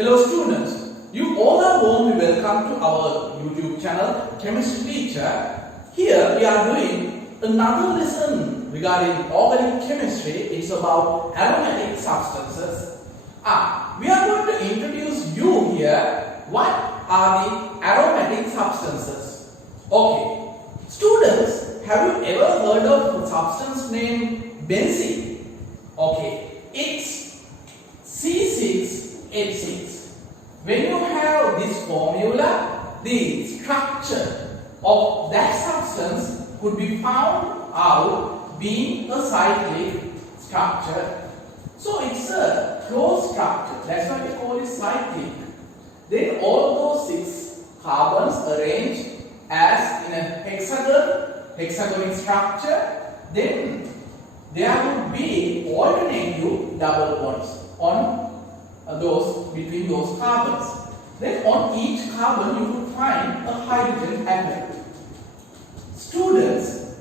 Hello students, you all are warmly welcome to our YouTube channel Chemistry Teacher. Here we are doing another lesson regarding organic chemistry. It's about aromatic substances. We are going to introduce you here what are the aromatic substances. Okay, students, have you ever heard of a substance named benzene? Okay, it's C6H6. When you have this formula, the structure of that substance could be found out being a cyclic structure. So it's a closed structure. That's why we call it cyclic. Then all those 6 carbons arranged as in a hexagonic structure. Then there would be alternative double bonds on those between those carbons. Then on each carbon you would find a hydrogen atom. Students,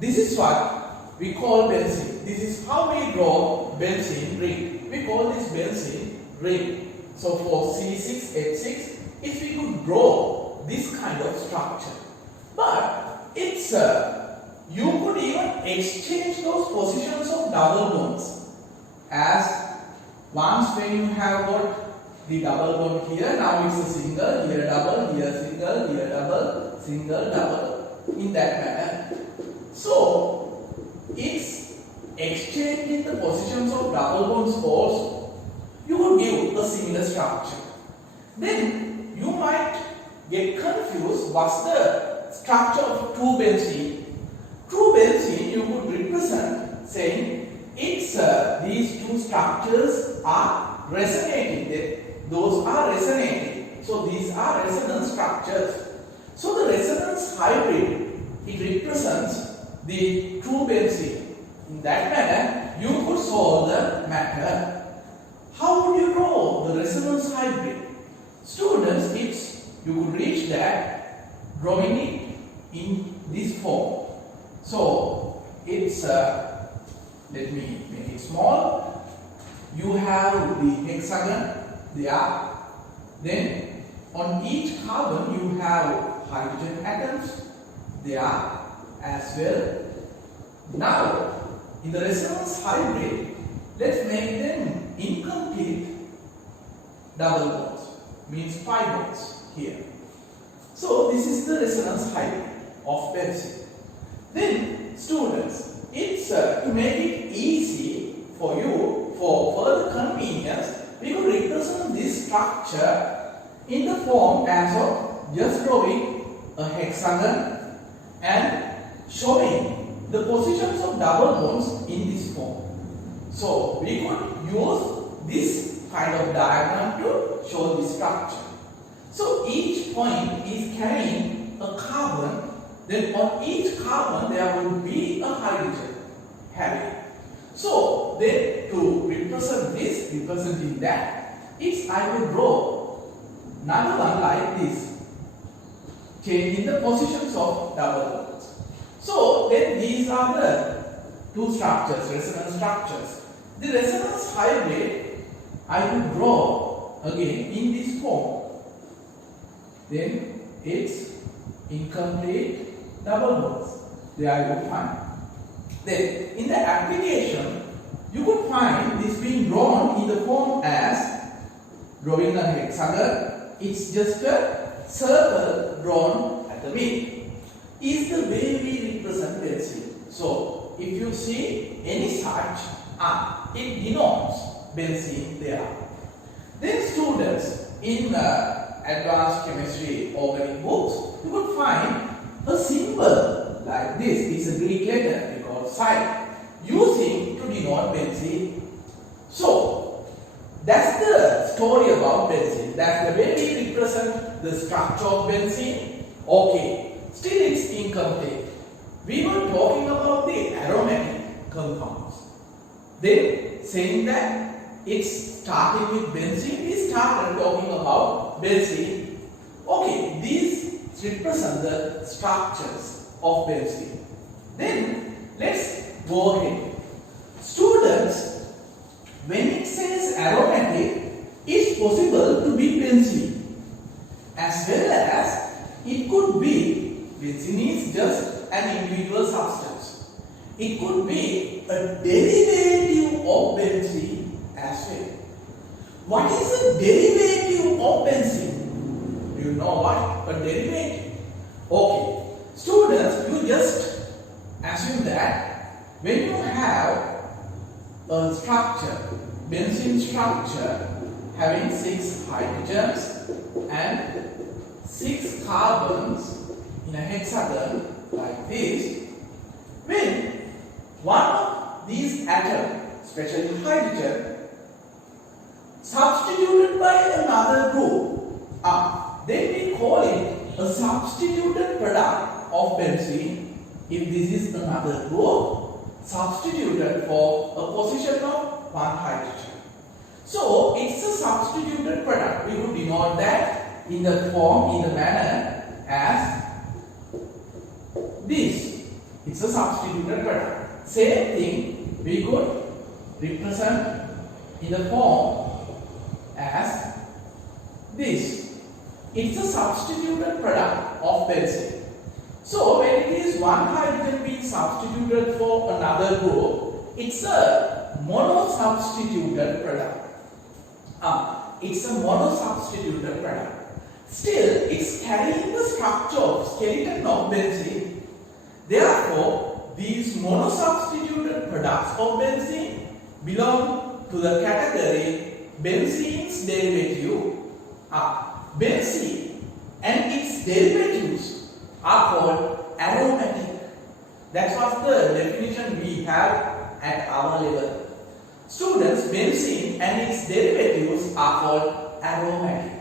this is what we call benzene. This is how we draw benzene ring. We call this benzene ring. So for C6H6, if we could draw this kind of structure, but it's you could even exchange those positions of double bonds as once when you have got the double bond here, now it's a single, here double, here single, here double, single, double, in that manner. So it's exchanging the positions of double bonds also, you would give a similar structure. Then you might get confused what's the structure of true benzene. True benzene you could represent saying it's these two structures are resonating. Those are resonating. So these are resonance structures. So the resonance hybrid, it represents the true benzene. In that manner, you could solve the matter. How would you draw the resonance hybrid? Students, you could reach that drawing it in this form. So it's let me make it small. You have the hexagon there. Then on each carbon you have hydrogen atoms there as well. Now in the resonance hybrid, let's make them incomplete double bonds, means 5 bonds here. So this is the resonance hybrid of benzene. Then students, it's to make it easy for you, for further convenience, we could represent this structure in the form as of just drawing a hexagon and showing the positions of double bonds in this form. So we could use this kind of diagram to show this structure. So each point is carrying a carbon. Then on each carbon there will be a hydrogen having. So then to represent this, representing that, I will draw another one like this, changing the positions of double bonds. So then these are the two structures, resonance structures. The resonance hybrid I will draw again in this form. Then it's incomplete double bonds. There I will find. Then in the application, you could find this being drawn in the form as drawing a hexagon. It's just a circle drawn at the mid. Is the way we represent benzene. So if you see any such, it denotes benzene there. Then students, in advanced chemistry organic books, you could find a symbol like this. It's a Greek letter we call psi, using to denote benzene. So that's the story about benzene. That's the way we represent the structure of benzene. Okay, still it's incomplete. We were talking about the aromatic compounds. Then saying that it's starting with benzene, we started talking about benzene. Okay, these represent the structures of benzene. Then let's go ahead. Students, when it says aromatic, it's it's possible to be benzene, as well as it could be, benzene is just an individual substance. It could be a derivative of benzene as well. What is a derivative of benzene? Do you know what a derivative? Okay, students, you just assume that when you have a structure, benzene structure having 6 hydrogens and 6 carbons in a hexagon like this, when one of these atoms, especially hydrogen, substituted by another group, then we call it a substituted product of benzene. If this is another group substituted for a position of 1 hydrogen. So it's a substituted product. We would denote that in the form, in the manner as this. It's a substituted product. Same thing we could represent in the form as this. It's a substituted product of benzene. So when it is 1 hydrogen being substituted for another group, it's a monosubstituted product. It's a monosubstituted product. Still, it's carrying the structure of skeleton of benzene. Therefore, these monosubstituted products of benzene belong to the category benzene's derivative. Benzene and its derivatives are called aromatic. That's what the definition we have at our level. Students, benzene and its derivatives are called aromatic.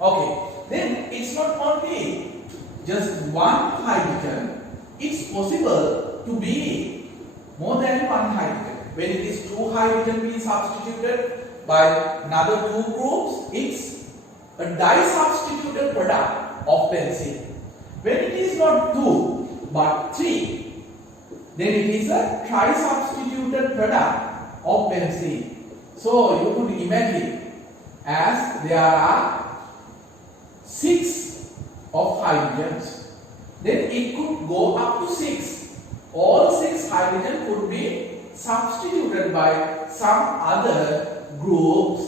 Okay, then it's not only just 1 hydrogen, it's possible to be more than 1 hydrogen. When it is 2 hydrogen being substituted by another 2 groups, it's a disubstituted product of benzene. When it is not 2 but 3, then it is a trisubstituted product of benzene. So you could imagine as there are 6 of hydrogens, then it could go up to 6. All 6 hydrogen could be substituted by some other groups.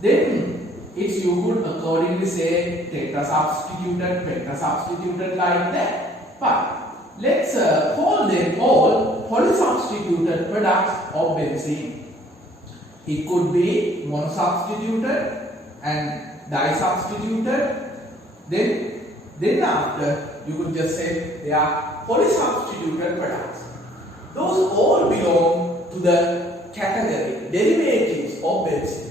Then it's you could accordingly say tetrasubstituted, petrasubstituted like that. But let's call them all polysubstituted products of benzene. It could be monosubstituted and disubstituted. Then after you could just say they are polysubstituted products. Those all belong to the category derivatives of benzene.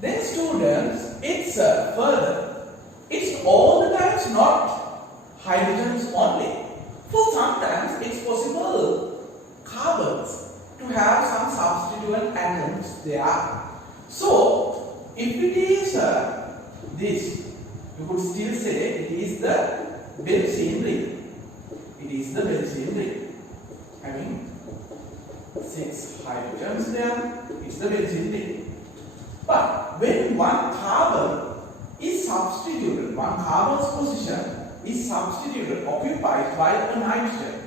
Then students, it's further. It's all the times not hydrogens only. For sometimes it's possible carbons to have some substituent atoms there. So if it is this, you could still say it is the benzene ring. It is the benzene ring. Having 6 hydrogens there, it's the benzene ring. But when 1 carbon is substituted, 1 carbon's position is substituted, occupied by a nitrogen,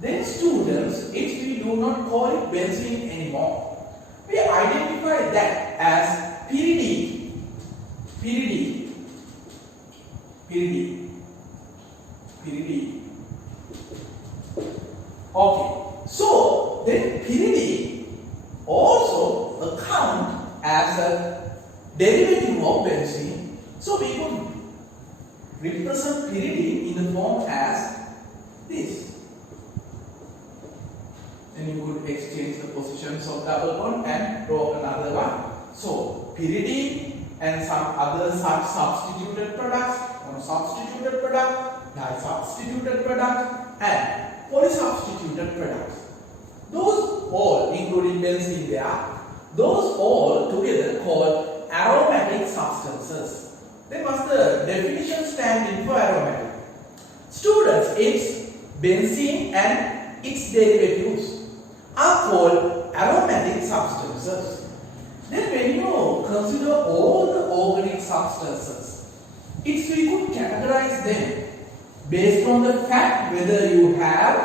then students, we do not call it benzene anymore. We identify that as pyridine. Pyridine. Pyridine. Pyridine. Okay. So then pyridine also account as a derivative of benzene. So we could represent pyridine in the form as this. Then you could exchange the positions of double bond and draw another one. So pyridine and some other such substituted products, substituted product, disubstituted product, and polysubstituted products. Those all, including benzene there, those all together called aromatic substances. Then what's the definition standing for aromatic? Students, it's benzene and its derivatives are called aromatic substances. Then when you consider all the organic substances. If we could categorize them based on the fact whether you have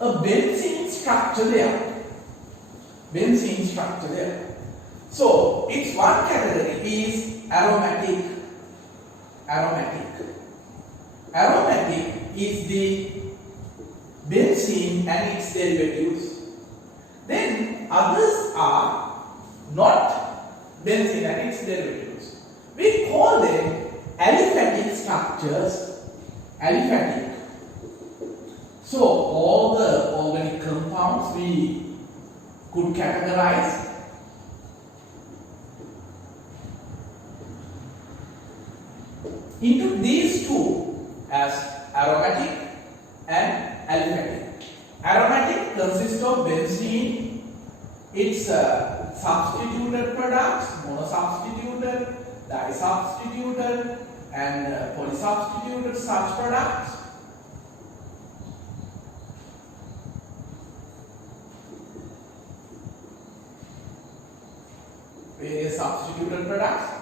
a benzene structure there. Benzene structure there. So, its one category is aromatic. Aromatic. Aromatic is the benzene and its derivatives. Then others are not benzene and its derivatives. We call them aliphatic structures. Aliphatic. So all the organic compounds we could categorize into these two as aromatic and aliphatic. Aromatic consists of benzene, its substituted products, monosubstituted, disubstituted and polysubstituted such products. Various substituted products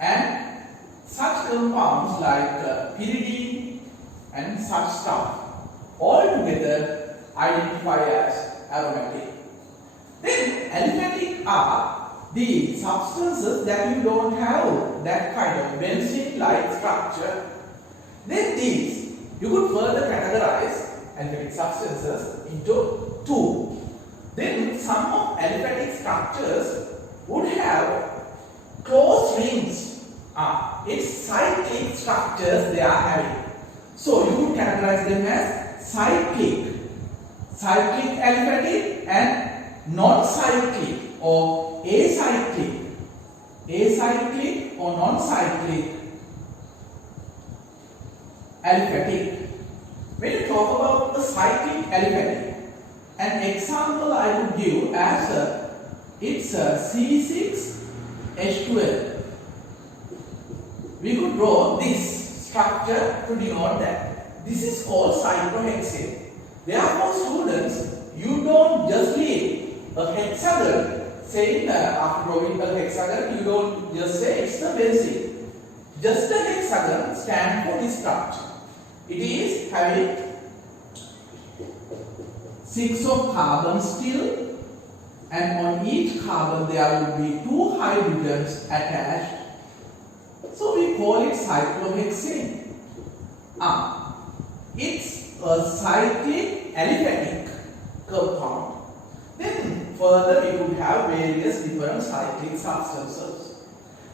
and such compounds like pyridine and such stuff all together identify as aromatic. Then aliphatic are the substances that you don't have that kind of benzene-like structure. Then these you could further categorize aliphatic substances into two. Then some of aliphatic structures would have close rings. It's cyclic structures they are having. So you could categorize them as cyclic aliphatic and non-cyclic or acyclic or non-cyclic aliphatic. When you talk about the cyclic aliphatic, an example I would give as it's C6H12. We could draw this structure to denote that. This is called cyclohexane. Therefore, students, you don't just leave a hexagon saying that after drawing a hexagon, you don't just say it's the benzene. Just the hexagon stands for this structure. It is having 6 of carbon still, and on each carbon there will be 2 hydrogens attached. So we call it cyclohexane. It's a cyclic aliphatic compound. Then further we could have various different cyclic substances.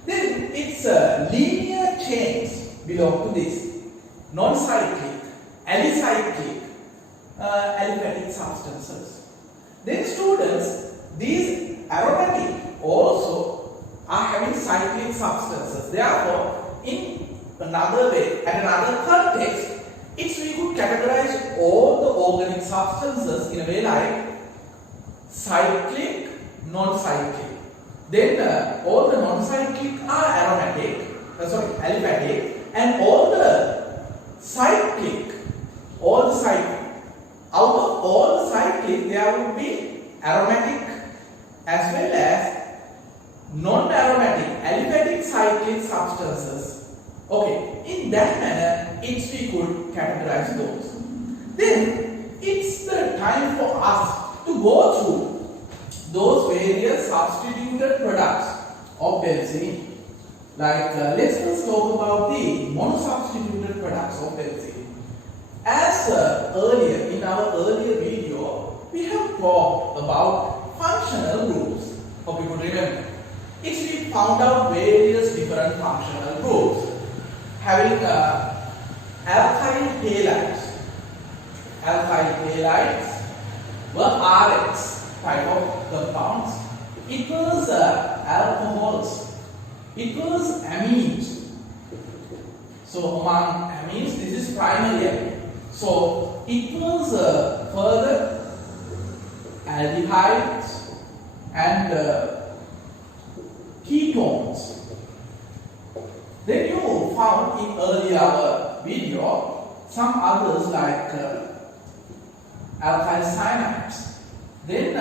Then its linear chains belong to this non-cyclic, alicyclic aliphatic substances. Then students, these aromatic also are having cyclic substances. Therefore, in another way, at another context, we could categorize all the organic substances in a way like cyclic, non-cyclic. Then all the non-cyclic are aliphatic, and all the cyclic, out of all the cyclic, there would be aromatic as well as non-aromatic, aliphatic cyclic substances. Okay, in that manner, we could categorize those. Then, it's the time for us to go through those various substituted products of benzene. Like, let's first talk about the monosubstituted products of benzene. As earlier, in our earlier video, we have talked about functional groups. Hope you could remember. We found out various different functional groups having alkyl halides. Alkyl halides were RX type of compounds. It was alcohols. It was amines. So among amines, this is primary amine. So it was further aldehydes and ketones. Then you found in earlier video some others like alkyl cyanides, then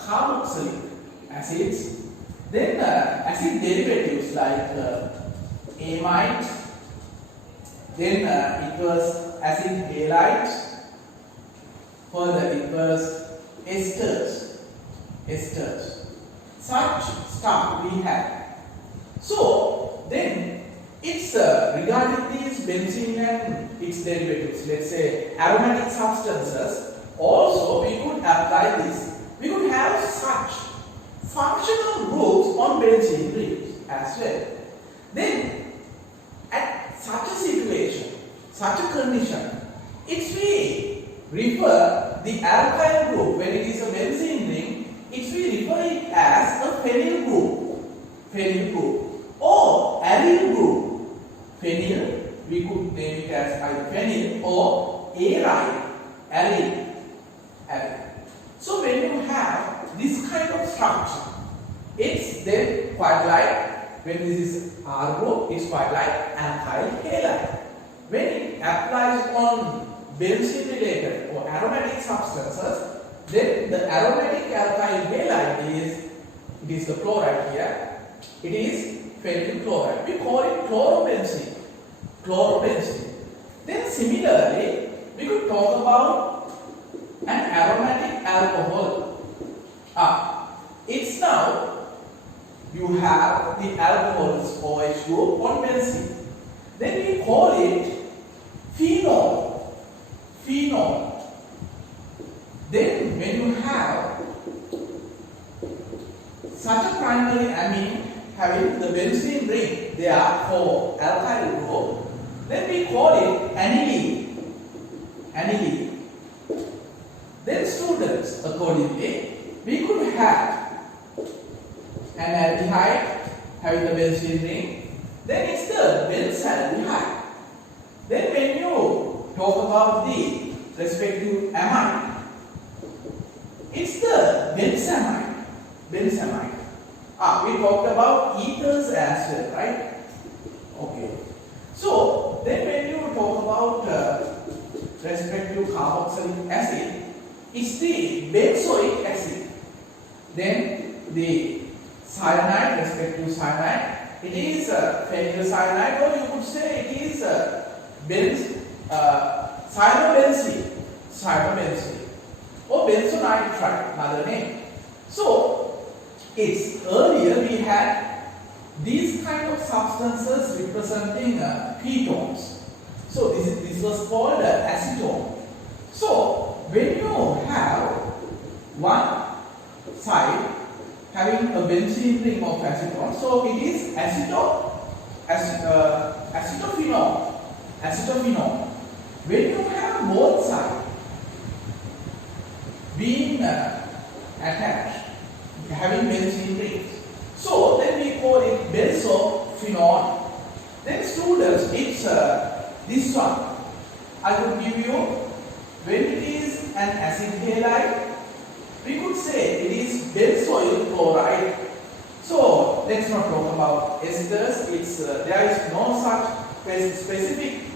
carboxylic acids, Then acid derivatives like amide, then it was acid halide, further it was esters, such stuff we have. So then it's regarding these benzene and its derivatives, let's say aromatic substances, also we could apply this. We could have such functional groups on benzene rings as well. Then at such a situation, such a condition, if we refer the alkyl group, when it is a benzene ring, if we refer it as a phenyl group, or aryl group. Phenyl, we could name it as either phenyl or aryl. So when you have this kind of structure, it's then quite like, when this is R group, it's quite like alkyl halide. When it applies on benzene related or aromatic substances, then the aromatic alkyl halide is the chloride here. It is phenyl chloride. We call it chlorobenzene. Then similarly, we could talk about an aromatic alcohol. It's now you have the alcohol's OH group on benzene. Then we call it phenol. Then when you have such a primary amine having the benzene ring there for alkyl group, then we call it aniline. Then students, accordingly, we could have an aldehyde having the benzene ring, then it's the benzaldehyde. Then when you talk about the respective amide, it's the benzamide. We talked about ethers as well, right? Okay. So then when you talk about respective carboxylic acid, it's the benzoic acid. Then the cyanide, respective cyanide, it is phenyl cyanide, or you could say it is cyanobenzene or benzonitride, another name. So it's earlier we had these kind of substances representing ketones. So this was called acetone. So when you have one side having a benzene ring of acetone, so it is acetophenol. When you have both sides being attached, having benzene rings, so then we call it benzophenol. Then students, it's this one. I could give you, when it is an acid halide, we could say it is benzoyl chloride. So let's not talk about esters. There is no such specific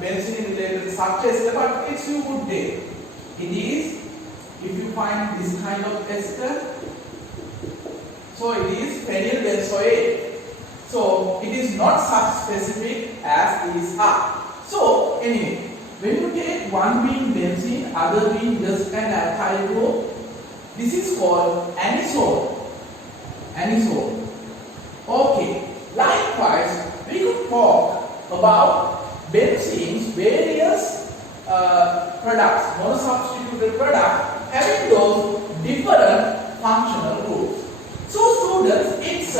benzene related such ester, but it's you would take. It is, if you find this kind of ester, so it is phenyl benzoate. So it is not such specific as these are. So anyway, when you take one being benzene, other being just an alkyl group, this is called anisole. Okay. Likewise, we could talk about benzene's various products, monosubstituted products, having those different functional groups. So students, it's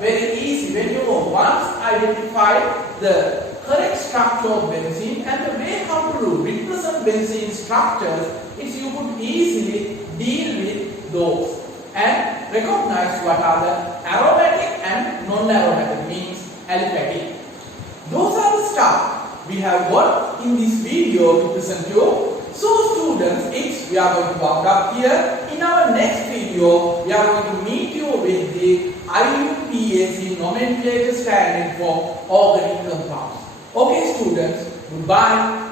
very easy when you once identify the correct structure of benzene and the way how to represent benzene structures, is you could easily deal with those and recognize what are the aromatic and non-aromatic, means aliphatic. Those are the stuff we have got in this video to present you. So students, we are going to round up here. In our next video, we are going to meet you with the IUPAC nomenclature standing for organic compounds. Okay students, goodbye.